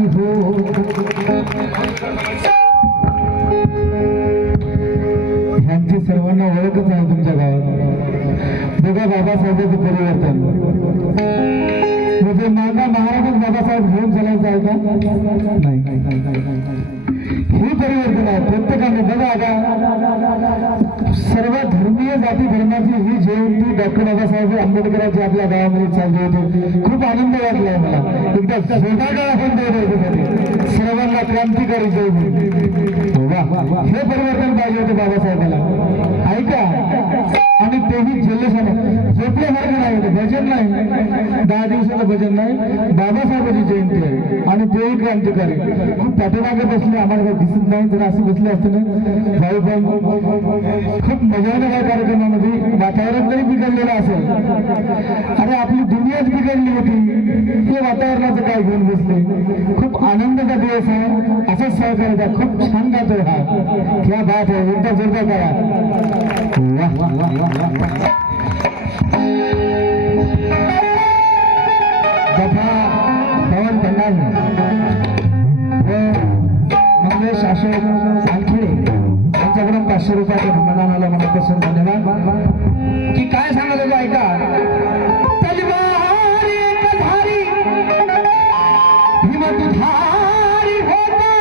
धारी हो. ह्यांची सर्वांना ओळखच आहे तुमच्या गावात. बघा बाबासाहेबांचं परिवर्तन. म्हणजे माझा महाराजच बाबासाहेब घेऊन चालायचं आहे का? नाही. हे परिवर्तन आहे प्रत्येकाने. बघा आता सर्व धर्मीय जाती धर्माची ही जयंती डॉक्टर बाबासाहेब आंबेडकरांची आपल्या गावामध्ये चालली होती. खूप आनंद वाटला मला. एकदा सोदागळ आपण जयंती सर्वांना क्रांतिकारी जयंती. हे परिवर्तन पाहिजे होते बाबासाहेबाला. ऐका. आणि तेही जल्लोषाने झोपल्यासारखं नाही होतं. भजन नाही, 10 दिवसाचं भजन नाही. बाबासाहेबांची जयंती आहे आणि तेही क्रांतिकारी. खूप पाठीमागे बसले, आम्हाला काही दिसत नाही. जर असे बसले असते ना भाऊ पण खूप मजा या कार्यक्रमामध्ये. वातावरण तरी बिघडलेलं असेल. अरे आपली दुनियाच बिघडली होती, हे वातावरणाचं काय घेऊन बसले. खूप आनंदाचा दिवस आहे. असंच सहकार्य खूप छान गातो हा. क्या बात आहे. एकदा जोरदार करा. पवन पंडाल व मंगेश अशोक सालखेडे यांच्याकडून 500 रुपयाचं अनुदान आलं. मनापासून धन्यवाद. की काय सांगत होतो ऐका. तलवार एक धारी हिमतधारी होता,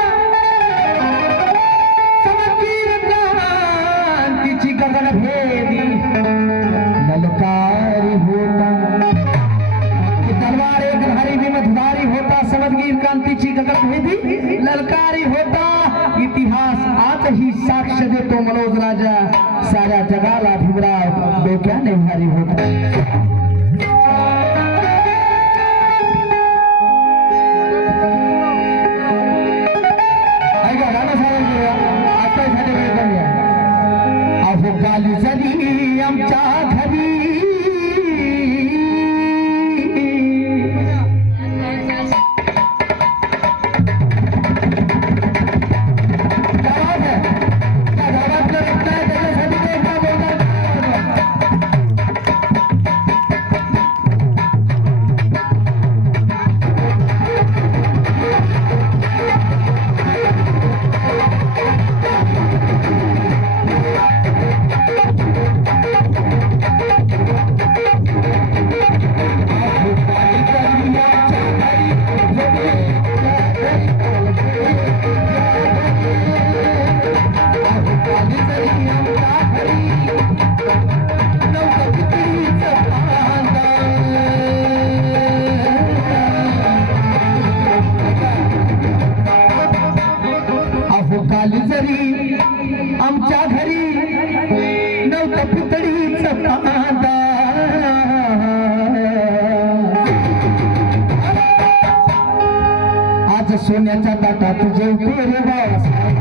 समकीर क्रांतीची गगनभेदी ललकारी होता. तलवार एक धारी हिमतधारी होता, समदगीर क्रांतीची गगनभेदी ललकारी होता. इतिहास आजही साक्ष देतो. मनोज राजा साऱ्या जगाला भीमराव डोक्याने भारी होता. ऐका गाणं सांगा. आतासाठी वेळ कमी आहे. अहो गाली झाली आमच्या घरी, जरी आमच्या घरी नव्हतं पुतळीचं कांदा. आज सोन्याच्या ताटात जेवतो रे बाबासाहेब.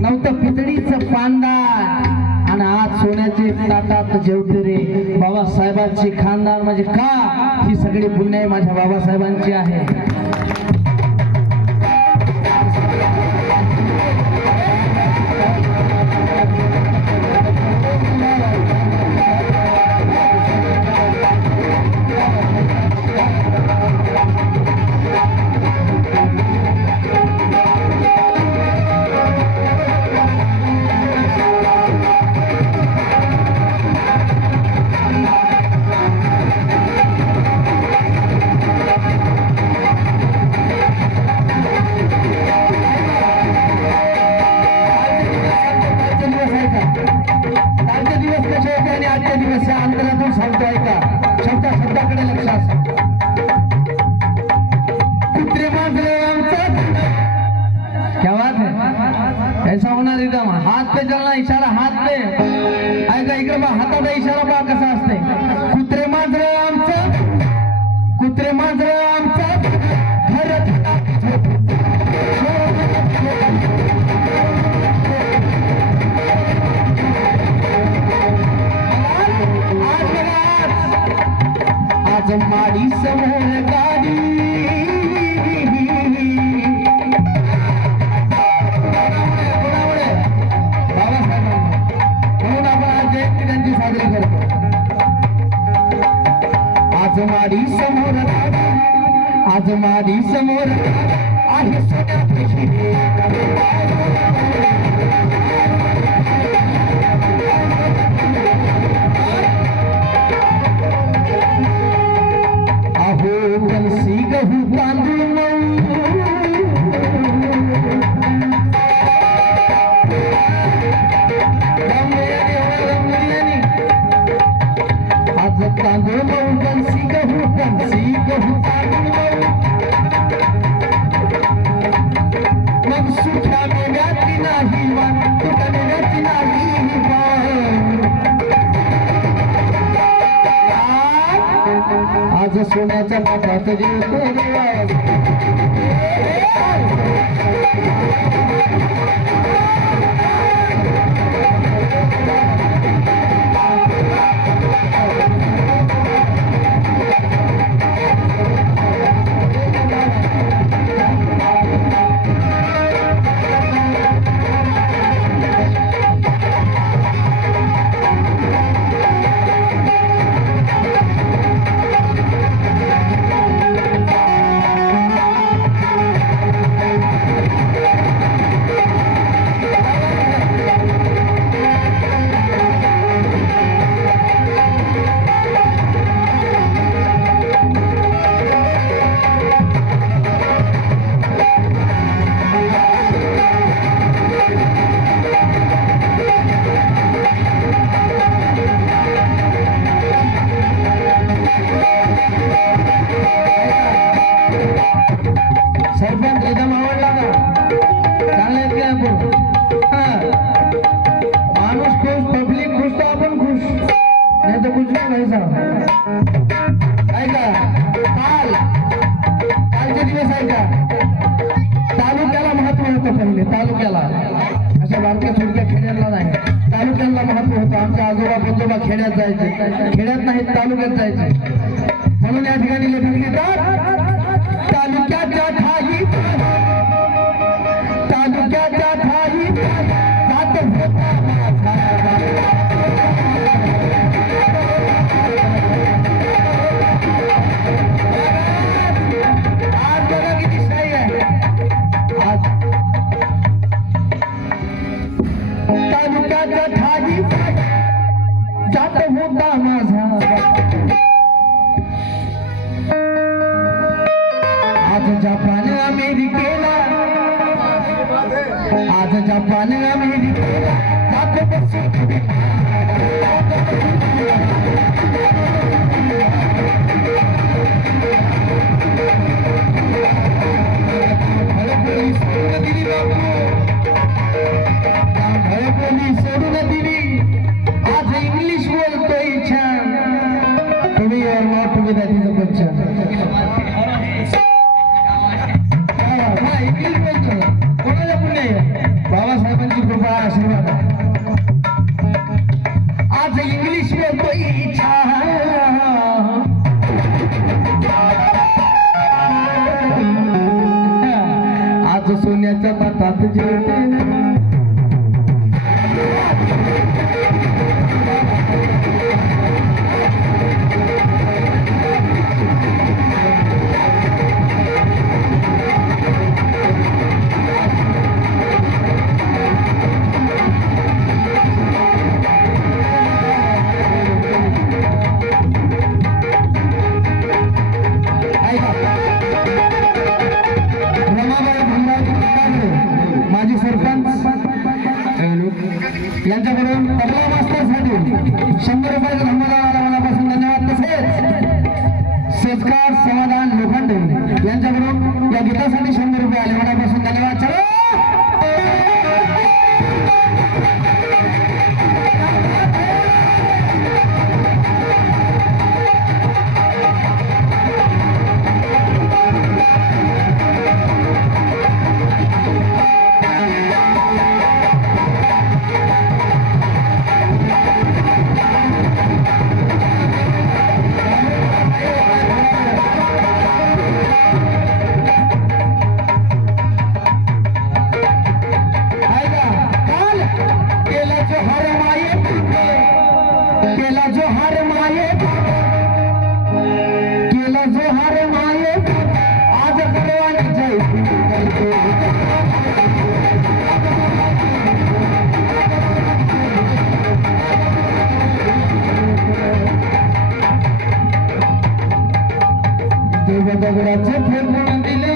नव्हतं पितळीचं पानदार आणि आज सोन्याचे ताटात जेवते रे. बाबासाहेबांची खानदार म्हणजे का ही सगळी पुण्य माझ्या बाबासाहेबांची आहे. माझ्याकडे लक्ष असतं. कुत्रे मांजरे आमचा क्या बात है, ऐसा होना एकदम हात पे चलना, इशारा हात पे ऐका, इकडे बा हाताचा इशारा बा कसा असते. कुत्रे मांजरे आमचं, कुत्रे मांजरे आमचं घर आज माडी समोर गाडी म्हणून आपण आज जयंती त्यांची साजरी करतो. आज माडी समोर गाडी, आज माडी समोर आहे सोन्याची कलसी गहू तांदूळ आज तांदूळ मऊ कलसी गहू तांदूळ मग सुख्या मेव्याची नाही वाण, तुका मेव्याची नाही वाण. आज सोन्याच्या पाठात जेवतो सरपंच एकदम आवडला का? चांगले आहेत की आपण? माणूस खुश, पब्लिक खुश तर आपण खुश, नाही तर कुछ नाही ऐका. कालचे दिवस ऐका, तालुक्याला महत्व होतं. पहिले तालुक्याला, अशा बारक्या छोटक्या खेड्याला नाही, तालुक्याला महत्व होतं. आमच्या आजोबा पंजोबा खेड्यात जायचे, खेड्यात नाही तालुक्यात जायचे. म्हणून या ठिकाणी लेखक घेतात, तालुक्याच्या ठाई, तालुक्याच्या ठाई जात होता आज बघा किती शाही आहे. आज तालुक्याच्या ठाई जात होता माझा. आज जपान अमेरिकेला, आज जपान अमेरिकेला जातो सोडून दिली बाबू, सोडून दिली. आज इंग्लिश बोलतोय छान. तुम्ही are not together is a picture. English बोलतो कोणाला पुण्य आहे? बाबासाहेबांची कृपा आशीर्वाद आहे. आज इंग्लिश बोलतोय छान. आज सोन्याच्या ताटात जेवते. माजी सरपंच यांच्याकडून तबला मास्टरसाठी 100 रुपयाचा धन्यवाद. मनापासून धन्यवाद. तसेच संस्कार समाधान लोखंडे यांच्याकडून या गीतासाठी 100 रुपये आले. मनापासून धन्यवाद. चलो दगडाचे फेकून दिले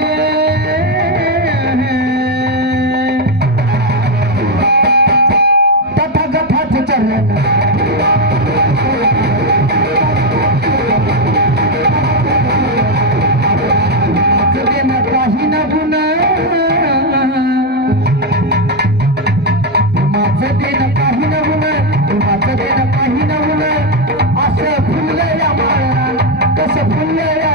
तथागताचे चरण देणं काही न गुण माझं देणं काही न गुण माझं देणं काही न गुण असं फुललं या माळा कसं फुललं या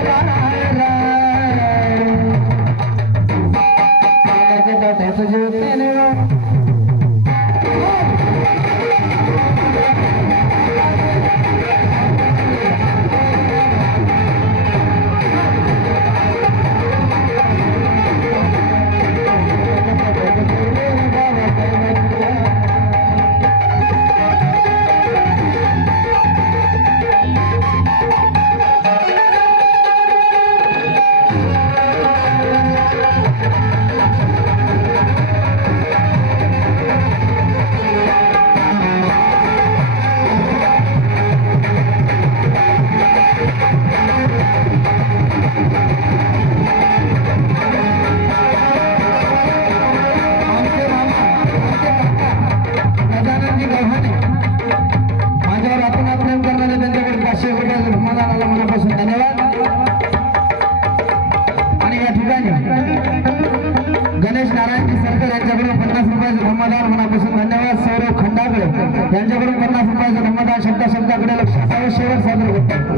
मनापासून धन्यवाद. आणि या ठिकाणी गणेश नारायणजी सरकार यांच्याकडून 50 रुपयाचं धर्मदान मनापासून धन्यवाद. सौरभ खंडागळे यांच्याकडून 50 रुपयाचं धर्मदान शब्दाकडे लक्ष असावे. शेवट सादर करतो.